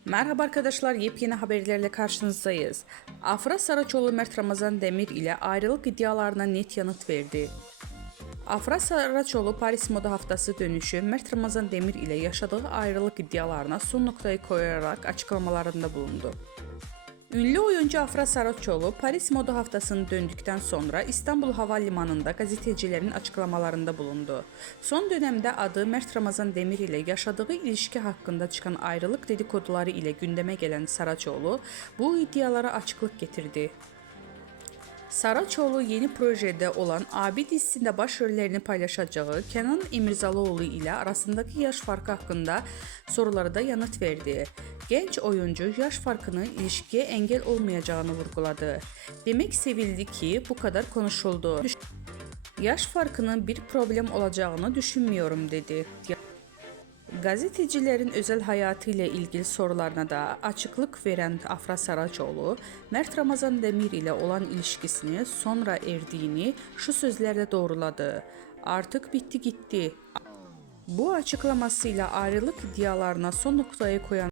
Merhaba arkadaşlar, yepyeni haberlerle karşınızdayız. Afra Saraçoğlu Mert Ramazan Demir ile ayrılık iddialarına net yanıt verdi. Afra Saraçoğlu Paris Moda Haftası dönüşü Mert Ramazan Demir ile yaşadığı ayrılık iddialarına son noktayı koyarak açıklamalarında bulundu. Ünlü oyuncu Afra Saraçoğlu Paris Moda Haftası'nı döndükten sonra İstanbul Havalimanı'nda gazetecilerin açıklamalarında bulundu. Son dönemde adı Mert Ramazan Demir ile yaşadığı ilişki hakkında çıkan ayrılık dedikoduları ile gündeme gelen Saraçoğlu bu iddialara açıklık getirdi. Saraçoğlu yeni projede olan Abi dizisinde başrollerini paylaşacağı Kenan İmirzalıoğlu ile arasındaki yaş farkı hakkında sorulara da yanıt verdi. Genç oyuncu yaş farkının ilişkiye engel olmayacağını vurguladı. Demek sevildi ki bu kadar konuşuldu. Yaş farkının bir problem olacağını düşünmüyorum dedi. Gazetecilerin özel hayatı ile ilgili sorularına da açıklık veren Afra Saraçoğlu, Mert Ramazan Demir ile olan ilişkisini sonra erdiğini şu sözlerle doğruladı. Artık bitti gitti. Bu açıklamasıyla ayrılık iddialarına son noktayı koyan